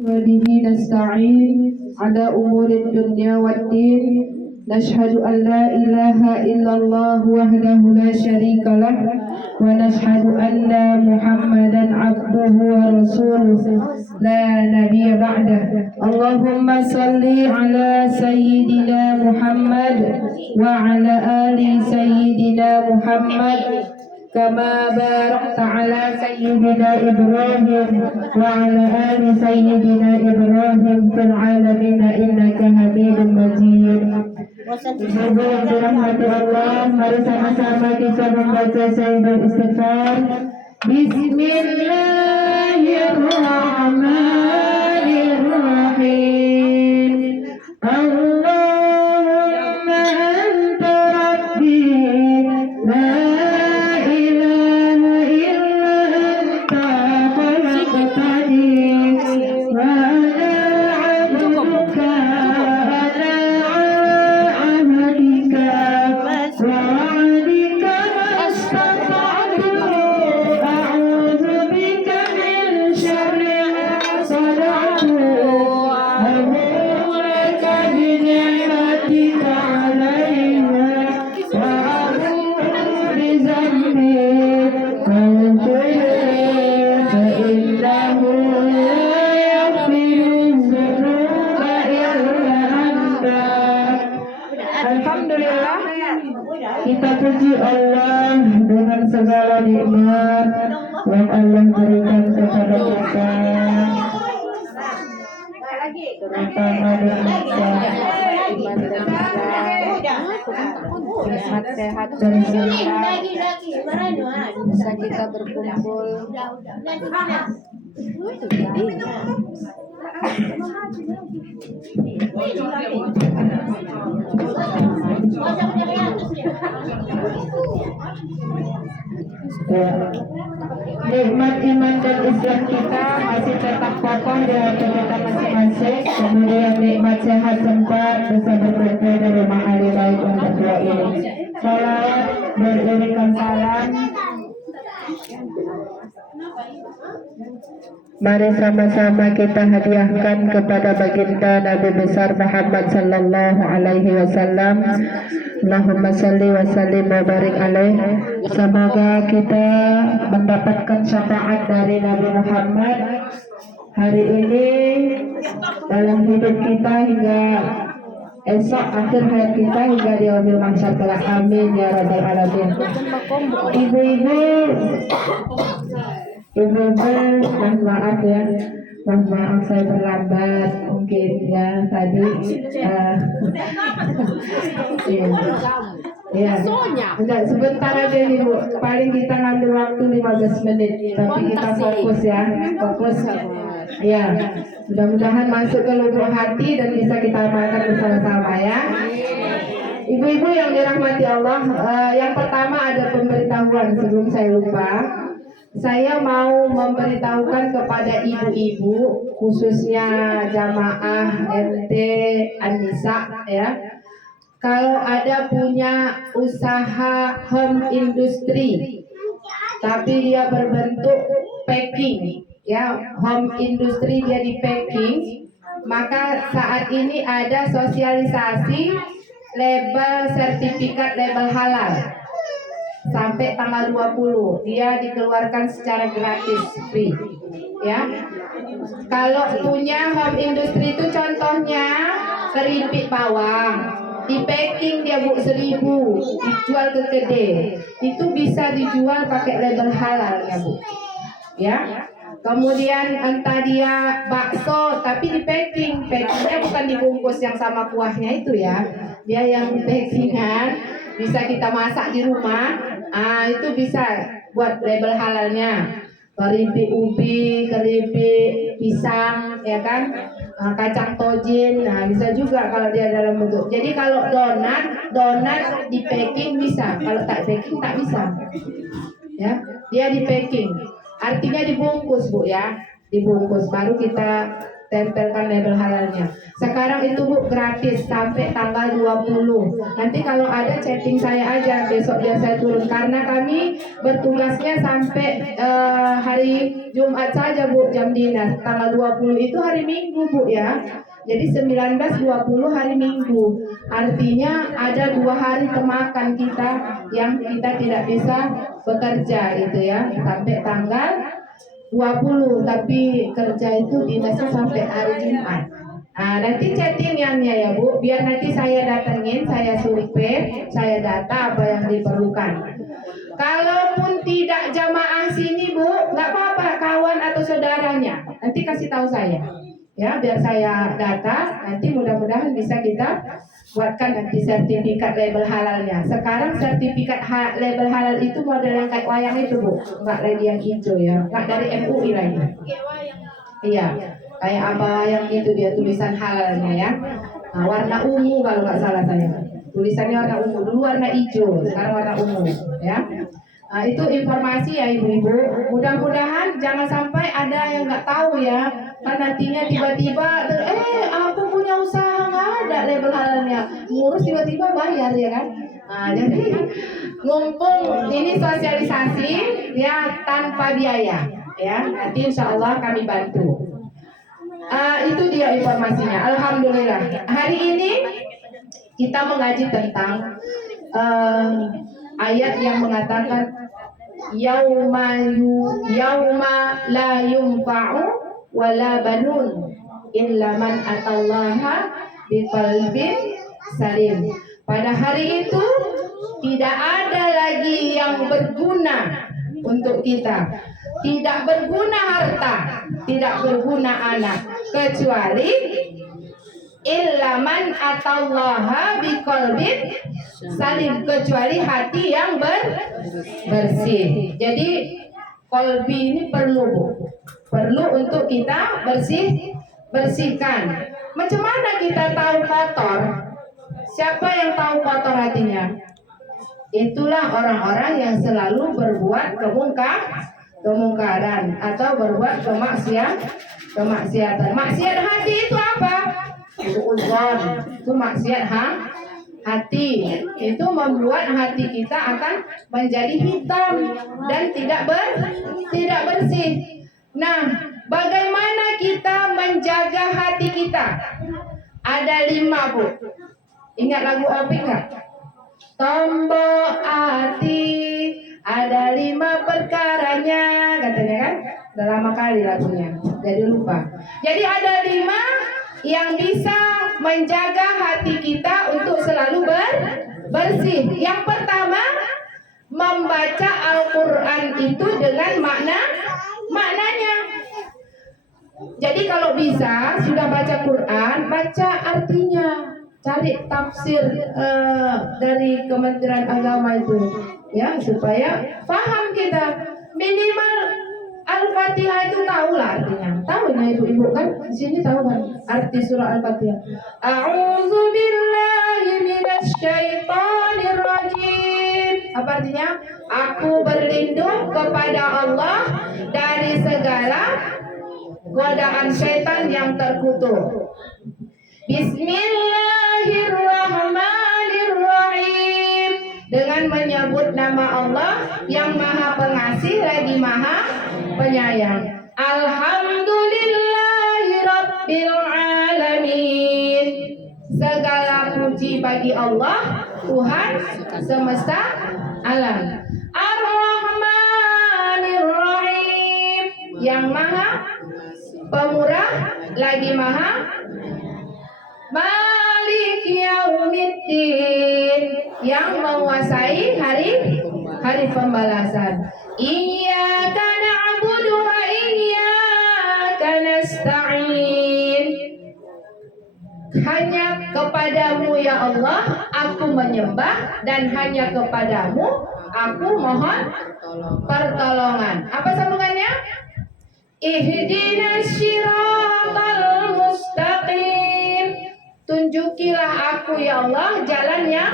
وبه نستعين على أمور الدنيا والدين. نشهد أن لا إله إلا الله وحده لا شريك له ونشهد أن محمدا عبده ورسوله لا نبي بعده. اللهم صل على سيدنا محمد وعلى آل سيدنا محمد كما باركت على سيدنا إبراهيم وعلى آل سيدنا إبراهيم في العالمين إنك حميد مجيد. Berahmati Allah, mari sama-sama kita membaca Sayyidul Istighfar. Bismillahirrahmanirrahim. Allahumma anta rabbi la ilaha illa anta khalaqtani wa ana 'abduka Alhamdulillah, kita puji Allah dengan segala nikmat yang Allah berikan kepada kita, terutama nikmat sehat dan sehat, bisa kita berkumpul. Nikmat iman dan Islam kita masih tetap kokoh di hati kita masing-masing. Kemudian nikmat sehat sempat bisa berkumpul di rumah ahli baik yang berdua ini. Salawat beriringan salam. Mari sama-sama kita hadiahkan kepada baginda Nabi besar Muhammad sallallahu alaihi wasallam. Allahumma salli wa sallim wa barik alaih. Semoga kita mendapatkan syafaat dari Nabi Muhammad hari ini dalam hidup kita hingga esok akhir hayat kita hingga di yaumil mahsyar kelak. Amin ya rabbal alamin. Ibu-ibu, mohon maaf ya, mohon maaf saya terlambat mungkin ya tadi. Ya, enggak, sebentar aja nih Bu, paling kita ngambil waktu 15 menit, tapi kita fokus ya, fokus. Ya, mudah-mudahan masuk ke lubuk hati dan bisa kita amalkan bersama-sama ya. Ibu-ibu yang dirahmati Allah, yang pertama ada pemberitahuan sebelum saya lupa. Saya mau memberitahukan kepada ibu-ibu, khususnya jamaah MT An-Nisa ya, kalau ada punya usaha home industry, tapi dia berbentuk packing ya, home industry dia di packing, maka saat ini ada sosialisasi label sertifikat label halal. Sampai tanggal 20 dia dikeluarkan secara gratis, free ya. Kalau punya home industry itu contohnya keripik bawang di packing dia Bu 1.000, dijual ke kedai, itu bisa dijual pakai label halal ya Bu ya. Kemudian entah dia bakso tapi di packing, packingnya bukan dibungkus yang sama kuahnya itu ya, dia yang di packingan, bisa kita masak di rumah. Itu bisa buat label halalnya. Keripik ubi, keripik pisang, ya kan, kacang tojin, bisa juga kalau dia dalam bentuk. Jadi kalau donat di packing bisa, kalau tak packing tak bisa. Ya, dia di packing, artinya dibungkus Bu ya, dibungkus baru kita tempelkan label halalnya. Sekarang itu Bu gratis sampai tanggal 20. Nanti kalau ada chatting saya aja, besok biar saya turun karena kami bertugasnya sampai hari Jumat saja Bu, jam dinas. Tanggal 20 itu hari Minggu Bu ya. Jadi 19, 20 hari Minggu. Artinya ada 2 hari kemakan kita yang kita tidak bisa bekerja gitu ya, sampai tanggal 20, tapi kerja itu dinasnya sampai hari Jumat. Nah, nanti chattingannya ya Bu, biar nanti saya datengin, saya survei, saya data apa yang diperlukan. Kalaupun tidak jamaah sini Bu, nggak apa-apa, kawan atau saudaranya, nanti kasih tahu saya. Ya, biar saya data, nanti mudah-mudahan bisa kita buatkan nanti sertifikat label halalnya. Sekarang sertifikat label halal itu model yang kayak wayang itu Bu, nggak lagi yang hijau ya, nggak dari MUI lagi. Iya, kayak apa wayang itu dia tulisan halalnya ya. Nah, warna ungu kalau nggak salah saya. Tulisannya warna ungu, dulu warna hijau, sekarang warna ungu ya. Nah, itu informasi ya ibu-ibu. Mudah-mudahan jangan sampai ada yang nggak tahu ya. Kan nantinya tiba-tiba, aku punya usaha nggak ada label halalnya. Ngurus tiba-tiba bayar ya kan. Nah, jadi mumpung ini sosialisasi ya tanpa biaya ya. Nanti insya Allah kami bantu. Itu dia informasinya. Alhamdulillah. Hari ini kita mengaji tentang ayat yang mengatakan yauma la yunfa'u wala banun illa man atallaha biqalbin salim. Pada hari itu tidak ada lagi yang berguna untuk kita, tidak berguna harta, tidak berguna anak, kecuali illa man atallaha biqalbin salim, kecuali hati yang bersih. Jadi kolbi ini perlu untuk kita bersihkan. Macam mana kita tahu kotor? Siapa yang tahu kotor hatinya? Itulah orang-orang yang selalu berbuat kemungkaran atau berbuat kemaksiatan. Maksiat hati itu apa? Itu maksiat hati. Itu membuat hati kita akan menjadi hitam dan tidak bersih. Nah, bagaimana kita menjaga hati kita? Ada 5 Bu. Ingat lagu Opik nggak? Tombok hati ada 5 perkaranya, katanya kan? Udah lama kali lagunya, jadi lupa. Jadi ada 5 yang bisa menjaga hati kita untuk selalu bersih. Yang pertama, membaca Al-Quran itu dengan maknanya. Jadi kalau bisa sudah baca Quran, baca artinya, cari tafsir dari Kementerian Agama itu, ya supaya paham kita. Minimal Al-Fatihah itu tahu lah artinya. Tahu ya ibu-ibu kan? Di sini tahu kan arti surah Al-Fatihah. A'udzu billahi minasyaitonir rajim. Apa artinya? Aku berlindung kepada Allah dari segala godaan setan yang terkutuk. Bismillahirrahmanirrahim. Dengan menyebut nama Allah yang Maha Pengasih lagi Maha Penyayang. Alhamdulillahirabbil alamin. Segala puji bagi Allah, Tuhan semesta alam. Ar-Rahmanir-Rahim, yang Maha Pemurah lagi Maha Malik Yaumiddin, yang menguasai hari pembalasan. Iyyaka na'budu wa iyyaka nasta'in. Hanya kepadamu ya Allah aku menyembah, dan hanya kepadamu aku mohon pertolongan. Apa sambungannya? Ihdinas siratal mustaqim. Tunjukilah aku ya Allah jalan yang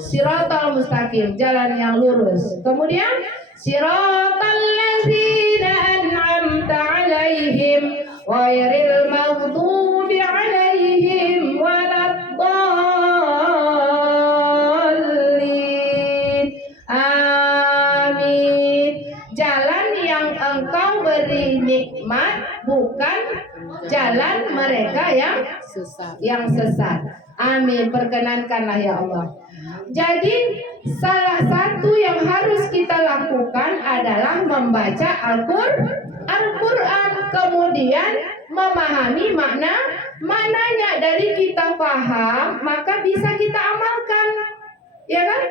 siratal mustaqim, jalan yang lurus. Kemudian siratal ladzina an'amta alaihim ghairil maghdubi dan mereka yang sesat. Amin. Perkenankanlah ya Allah. Jadi salah satu yang harus kita lakukan adalah membaca Al-Quran, kemudian memahami maknanya. Dari kita paham maka bisa kita amalkan, ya kan?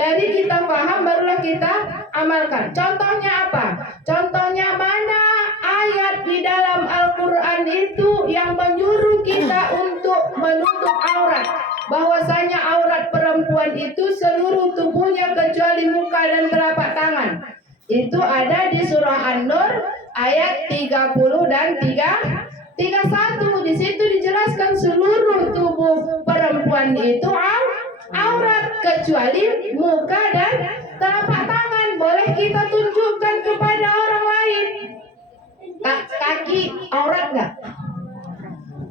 Dari kita paham barulah kita amalkan. Contohnya apa? Contohnya mana ayat di dalam Al-Quran itu yang menyuruh kita untuk menutup aurat, bahwasanya aurat perempuan itu seluruh tubuhnya kecuali muka dan telapak tangan. Itu ada di surah An-Nur ayat 30 dan 31. Di situ dijelaskan seluruh tubuh perempuan itu aurat kecuali muka dan telapak tangan. Boleh kita tunjukkan kepada orang lain. Kaki aurat nggak?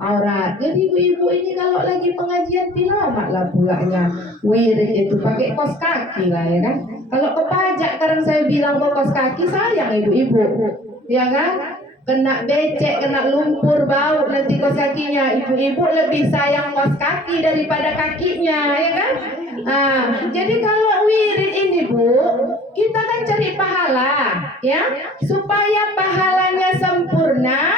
Aurat. Jadi ibu-ibu ini kalau lagi pengajian tilawah lah pulanya wirid itu pakai kos kaki lah, ya kan? Kalau ke pajak sekarang saya bilang mau kos kaki, sayang ibu-ibu, ya kan? Kena becek, kena lumpur, bau nanti kos kakinya. Ibu-ibu lebih sayang kos kaki daripada kakinya, ya kan? Jadi kalau wirid ini Bu, kita kan cari pahala, ya, supaya pahalanya sempurna,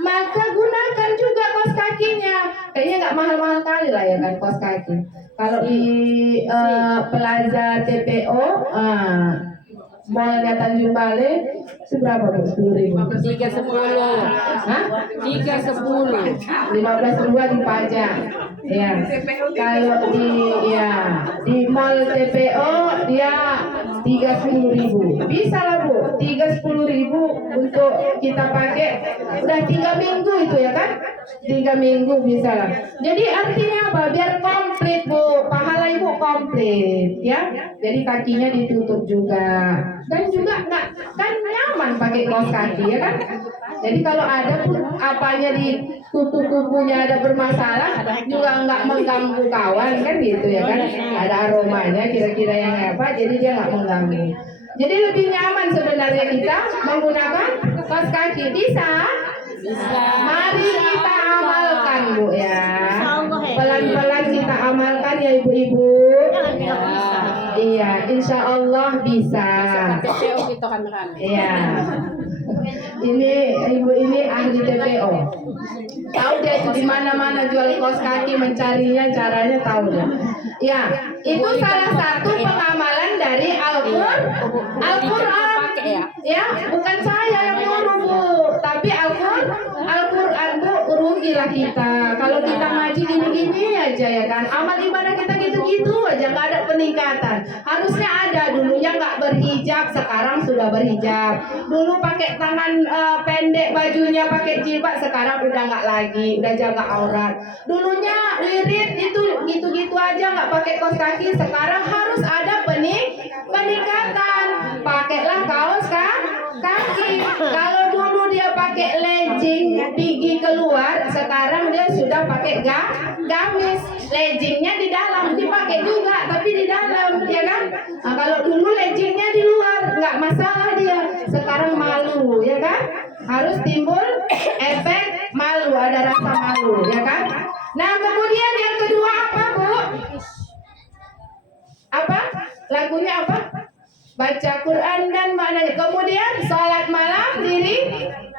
maka gunakan juga kos kakinya. Kayaknya nggak mahal-mahal kali lah ya kan kos kaki. Kalau di Plaza TPO, Mallnya Tanjung Balai, seberapa Bu? 10.000. 310. Hah? 310. 15.000 di pajak. Ya. Kalau di mall TPO dia 30.000. Bisa lah Bu, 30.000 untuk kita pakai. Udah 3 minggu itu ya kan? 3 minggu bisa lah. Jadi artinya apa? Biar komplit Bu, pahala Ibu komplit ya. Jadi kakinya ditutup juga. Dan juga kan nyaman pakai kaos kaki ya kan. Jadi kalau ada pun apanya di kuku-kukunya ada bermasalah juga nggak mengganggu kawan kan gitu ya kan. Ada aromanya kira-kira yang apa, jadi dia nggak mengganggu. Jadi lebih nyaman sebenarnya kita menggunakan kaos kaki. Bisa? Mari kita amalkan Bu ya. Pelan-pelan kita amalkan ya ibu-ibu. Iya, insya Allah bisa. Iya. Ini ibu ini ahli TPO. Tahu dia itu di mana-mana jual kaos kaki, mencarinya caranya tahu dia. Ya, itu salah satu pengamalan dari Al-Quran. Ya, bukan saya yang nyuruh Bu, tapi Al-Quran Bu. Rugilah kita kalau kita ngaji gini-gini aja ya kan. Amal ibadah kita gitu-gitu aja, nggak ada peningkatan. Harusnya ada. Dulunya nggak berhijab, sekarang sudah berhijab. Dulu pakai tangan pendek bajunya, pakai jilbab, sekarang udah nggak lagi, udah jaga aurat. Dulunya wirid itu gitu-gitu aja, nggak pakai kaos kaki, sekarang harus ada peningkatan. Pakailah kaos kaki. Kalau dulu dia pakai legging tinggi keluar, sekarang dia sudah pakai gamis. Leggingnya di dalam dipakai juga, tapi di dalam, ya kan? Nah, kalau dulu leggingnya di luar nggak masalah dia, sekarang malu, ya kan? Harus timbul efek malu, ada rasa malu, ya kan? Nah kemudian yang kedua apa Bu? Apa? Lagunya apa? Baca Quran dan maknanya. Kemudian salat malam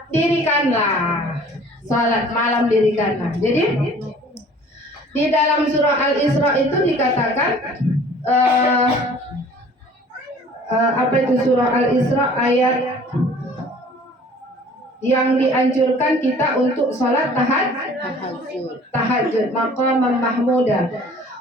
dirikanlah. Salat malam dirikanlah. Jadi di dalam surah Al-Isra itu dikatakan apa itu surah Al-Isra ayat yang dianjurkan kita untuk sholat tahajud maqam mahmuda.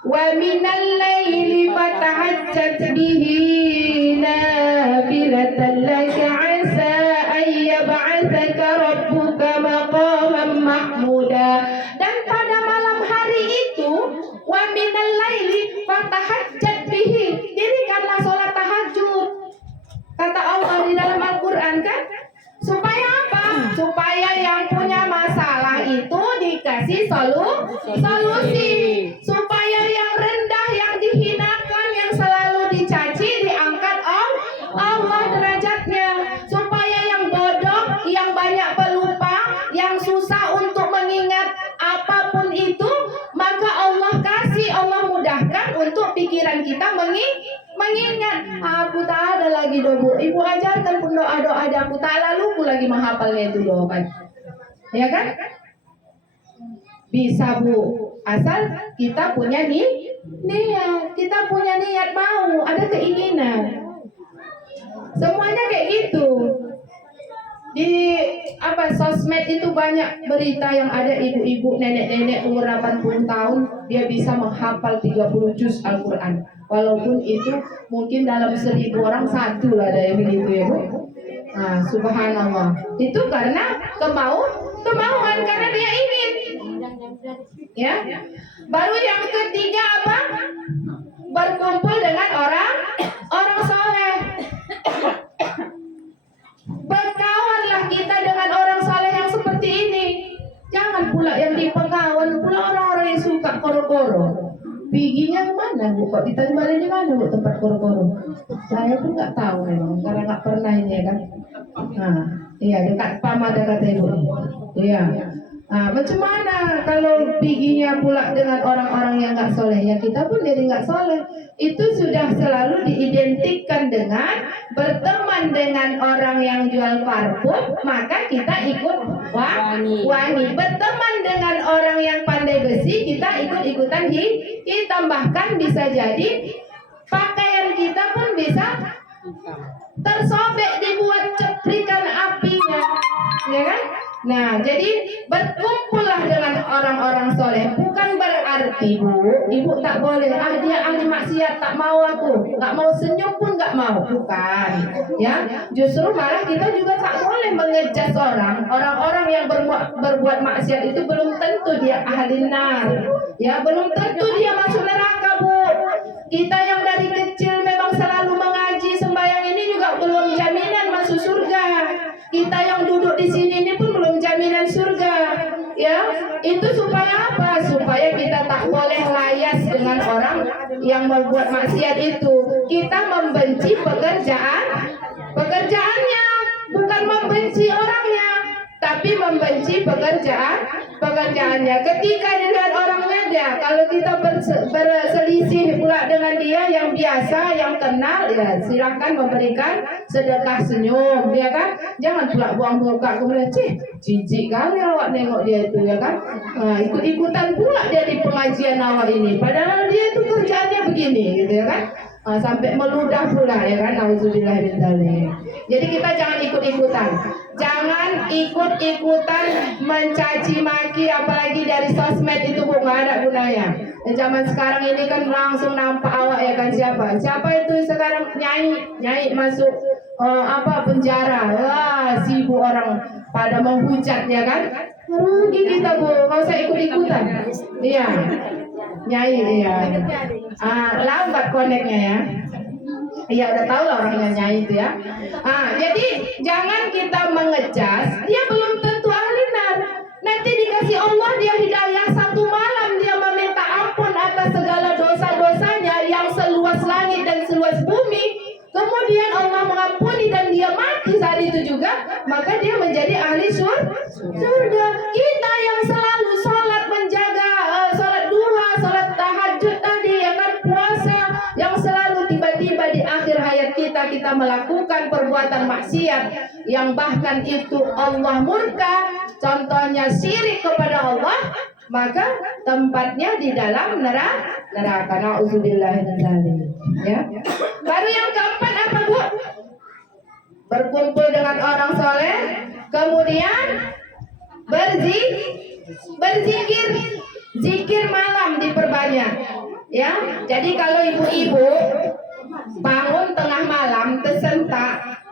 Wa minal laili fatahajjat bihi nafilatan laka asa an yab'atsaka rabbuka maqaman mahmuda. Dan pada malam hari itu wa minal laili fatahajjat bihi, dirikanlah sholat tahajud. Kata Allah di dalam Al-Quran kan, supaya apa? Supaya yang punya masalah itu dikasih solusi. Supaya yang rendah, yang dihinakan, yang selalu dicaci, diangkat Allah derajatnya. Supaya yang bodoh, yang banyak pelupa, yang susah untuk mengingat doa Bu. Ibu ajarkan pun doa-doa aja aku tak lalu aku lagi menghafalnya itu doa kan. Ya kan? Bisa Bu, asal kita punya niat, kita punya niat mau, ada keinginan. Semuanya kayak gitu. Di sosmed itu banyak berita yang ada ibu-ibu, nenek-nenek umur 80 tahun dia bisa menghafal 30 juz Al-Quran. Walaupun itu mungkin dalam 1000 orang satu lah ada yang begitu ya Bu. Nah, subhanallah. Itu karena kemauan karena dia ingin. Ya. Baru yang ketiga apa? Berkumpul dengan orang soleh. Berkawanlah kita dengan orang saleh yang seperti ini. Jangan pula yang dipengkawan pula orang-orang yang suka koro-koro. Biginya kemana Bu? Kok ditanya di mana Bu tempat koro-koro? Saya pun nggak tahu memang karena nggak pernah ini ya kan. Nah, iya dekat Pamada kata Ibu. Iya. Nah, macam mana kalau biginya pula dengan orang-orang yang nggak soleh? Ya kita pun jadi nggak soleh. Itu sudah selalu diidentikan dengan berteman dengan orang yang jual parfum, maka kita ikut wangi. Berteman dengan orang yang pandai besi, kita ikut-ikutan hitam. Bahkan bisa jadi pakaian kita pun bisa tersobek dibuat ceplikan apinya, ya kan? Nah, jadi berkumpullah dengan orang-orang soleh. Bukan berarti Bu, Ibu tak boleh. Dia ahli maksiat, tak mau aku. Nggak mau senyum pun nggak mau. Bukan. Ya, justru malah kita juga tak boleh mengejas orang-orang yang berbuat maksiat itu belum tentu dia ahli nar. Ya, belum tentu dia masuk neraka Bu. Kita yang dari kecil memang selalu mengaji sembahyang ini juga belum jaminan masuk surga. Kita yang duduk di sini ini pun belum jaminan surga. Ya, itu supaya apa? Supaya kita tak boleh layas dengan orang yang membuat maksiat itu. Kita membenci pekerjaannya, bukan membenci orangnya, tapi membenci pekerjaannya. Ketika dilihat orang beda, kalau kita berselisih pula dengan dia yang biasa, yang kenal, ya silakan memberikan sedekah senyum, ya kan? Jangan pula buang muka kemudian, jijik kali awak nengok dia itu, ya kan? Nah, ikut-ikutan pula dia di pengajian awak ini, padahal dia itu kerjaannya begini, gitu ya kan? Sampai meludah pula, ya kan? Nauzubillah min dzalik. Jadi kita jangan ikut-ikutan. Jangan ikut-ikutan mencaci maki, apalagi dari sosmed itu Bu, nggak ada gunanya. Zaman sekarang ini kan langsung nampak awak ya kan siapa itu sekarang nyai masuk penjara. Wah, sibuk orang pada menghujat ya kan. Rugi kita Bu, nggak usah ikut-ikutan. Iya, nyai iya. Lambat koneknya ya. Iya udah tahu lah orangnya nyai itu ya. Jadi jangan kita mengejas, dia belum tentu ahli nar. Nanti dikasih Allah dia hidayah, satu malam dia meminta ampun atas segala dosa-dosanya yang seluas langit dan seluas bumi. Kemudian Allah mengampuni dan dia mati saat itu juga, maka dia menjadi ahli surga. Kita yang selalu sholat menjaga sholat duha, sholat tahajud tadi, ya kan, puasa, yang selalu tiba-tiba di akhir hayat kita melakukan perbuatan maksiat yang bahkan itu Allah murka, contohnya syirik kepada Allah, maka tempatnya di dalam neraka. Nauzubillah min dzalik. Ya. Baru yang keempat apa Bu? Berkumpul dengan orang soleh, kemudian berzikir, zikir malam diperbanyak. Ya, jadi kalau ibu-ibu bangun tengah malam tersentak,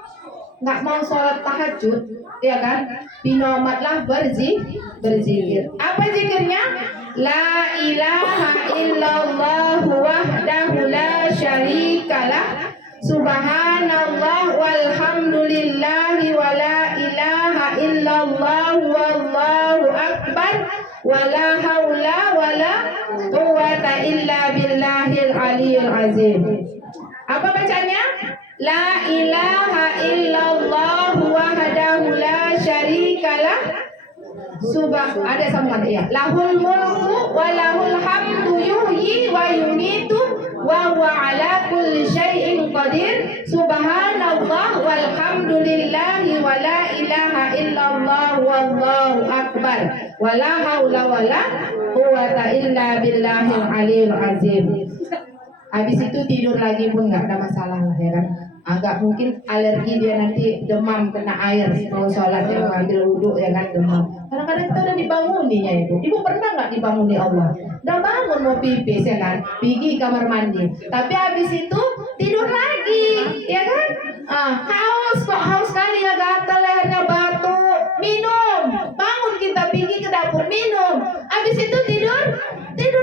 nggak mau sholat tahajud, ya kan? Binomatlah berzikir. Apa zikirnya? La ilaha illallah wahdahu la syarikalah, subhanallah walhamdulillahi wa la ilaha illallah wallahu akbar wa la haula wa la quwwata illa billahil aliyil azim. Apa bacanya? La ilaha illallah wahdahu la syarikalah, ada sambungan ya. Lahul mulku wa lahul hamdu yuhyi wa yumitu wa wa huwa ala kulli syai'in qadir. Subhanallah walhamdulillahi wa la ilaha illallah wallahu akbar. Wa la haula wa la quwwata illa billahil aliyil azim. Habis itu tidur lagi pun nggak ada masalah lah ya kan. Agak mungkin alergi dia nanti demam kena air mau sholat ya ambil wudhu ya kan demam. Kadang-kadang kita udah dibanguninya ibu. Ibu pernah nggak dibanguni Allah? Udah bangun mau pipis ya kan, pergi kamar mandi. Tapi habis itu tidur lagi ya kan. Haus kok haus sekali ya gatal lehernya batuk. Minum, bangun kita pergi ke dapur minum. Habis itu tidur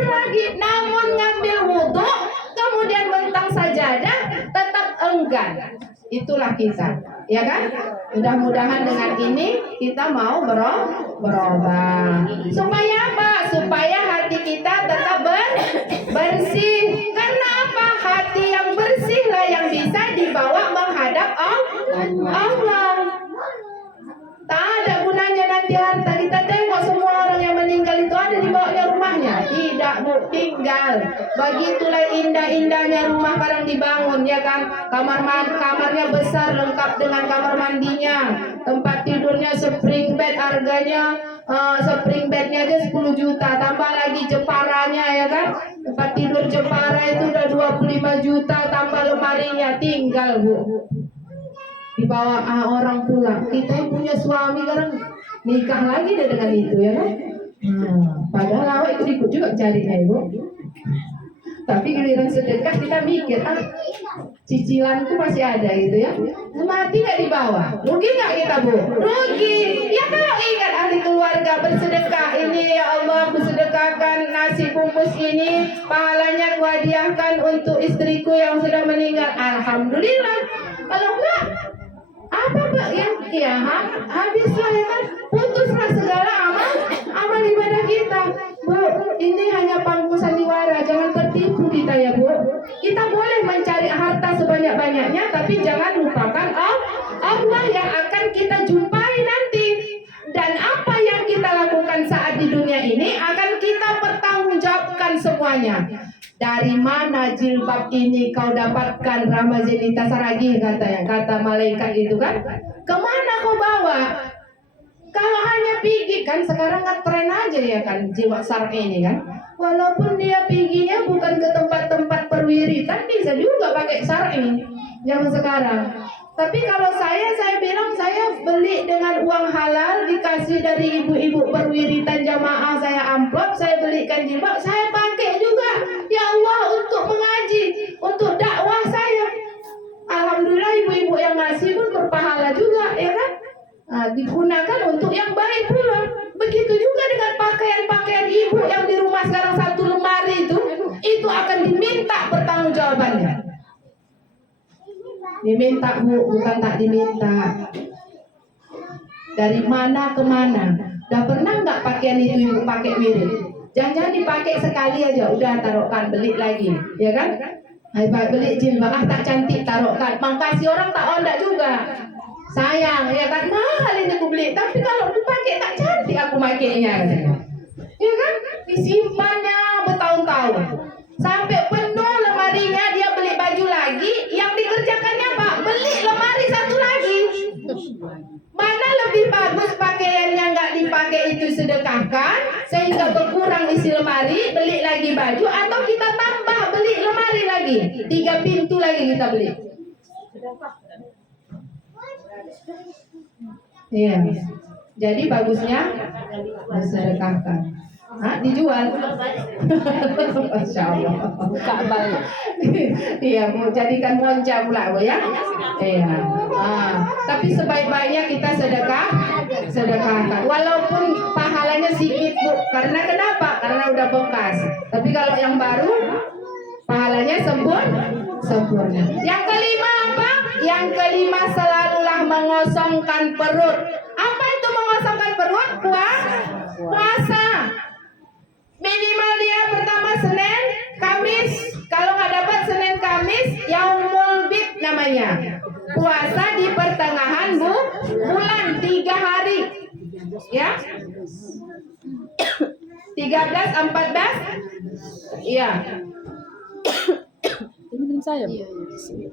lagi. Namun ngambil wudhu kemudian bentang sajadah tetap enggan. Itulah kita, ya kan? Mudah-mudahan dengan ini kita mau berubah. Supaya apa? Supaya hati kita tetap bersih. Karena apa? Hati yang bersih lah yang bisa dibawa menghadap Allah. Tak ada gunanya nanti harta. Kita tengok semua orang yang meninggal itu ada di bawahnya rumahnya. Tidak, Bu, tinggal. Begitulah indah-indahnya rumah sekarang dibangun ya kan. Kamarnya besar lengkap dengan kamar mandinya. Tempat tidurnya spring bed harganya spring bednya aja 10 juta. Tambah lagi jeparanya ya kan. Tempat tidur jepara itu udah 25 juta. Tambah lemarinya. Tinggal, Bu. Dibawa orang pulang. Kita yang punya suami kan nikah lagi deh dengan itu ya kan. Padahal awak ikut juga carinya ibu. Tapi giliran sedekah kita mikir, cicilanku masih ada gitu ya. Mati nggak dibawa, rugi nggak kita Bu? Rugi. Ya kalau ingat ahli keluarga bersedekah ini, ya Allah bersedekahkan nasi bungkus ini, pahalanya kuhadiahkan untuk istriku yang sudah meninggal. Alhamdulillah. Kalau enggak, apa Pak yang ya habislah ya kan, putuslah segala amal ibadah kita. Bu, ini hanya pangku sandiwara, jangan tertipu kita ya Bu. Kita boleh mencari harta sebanyak-banyaknya, tapi jangan lupakan Allah yang akan kita jumpai nanti. Dan apa yang kita lakukan saat di dunia ini akan kita pertanggungjawabkan semuanya. Dari mana jilbab ini kau dapatkan, Ramazenita Saragi kata malaikat itu kan? Kemana kau bawa? Kalau hanya pergi kan sekarang kan tren aja ya kan jiwa syar'i ini kan. Walaupun dia perginya bukan ke tempat-tempat perwiritan, bisa juga pakai syar'i zaman sekarang. Tapi kalau saya bilang saya beli dengan uang halal, dikasih dari ibu-ibu perwiritan jamaah, saya amplop, saya belikan jilbab, saya pakai juga. Ya Allah, untuk mengaji, untuk dakwah saya. Alhamdulillah ibu-ibu yang ngasih pun berpahala juga, ya kan? Digunakan untuk yang baik pula. Begitu juga dengan pakaian-pakaian ibu yang di rumah sekarang satu lemari itu akan diminta pertanggungjawabannya. Diminta Bu, bukan tak diminta. Dari mana ke mana? Udah pernah nggak pakaian itu ibu pakai mirip? Jangan dipakai sekali aja, udah taruhkan, beli lagi, ya kan? Beli jilbab, tak cantik taruhkan. Makasih orang tak onda juga. Sayang, ya kan, mahal ini aku beli. Tapi kalau dipakai tak cantik aku makainya, ya kan? Disimpannya bertahun-tahun sampai penuh lemarinya, dia beli baju lagi. Yang dikerjakannya Pak, beli lemari satu lagi. Mana lebih bagus pakaiannya nggak dipakai itu sedekahkan sehingga berkurang isi lemari, beli lagi baju, atau kita tambah beli lemari lagi, 3 pintu lagi kita beli. Iya. Jadi bagusnya disedekahkan. Dijual. Masya Allah. Buka balik. Iya, mau jadikan monca pula Bu ya. Iya. Tapi sebaik-baiknya kita sedekahkan. Walaupun pahalanya sedikit Bu. Karena kenapa? Karena udah bekas. Tapi kalau yang baru pahalanya sempurna. Yang kelima apa? Yang kelima selalulah mengosongkan perut. Apa itu mengosongkan perut? Puasa. Minimal dia pertama Senin, Kamis. Kalau nggak dapat Senin, Kamis, Yaumul Bid namanya. Puasa di pertengahan bulan 3 hari. Ya. 13, 14. Iya. saya. Iya, iya.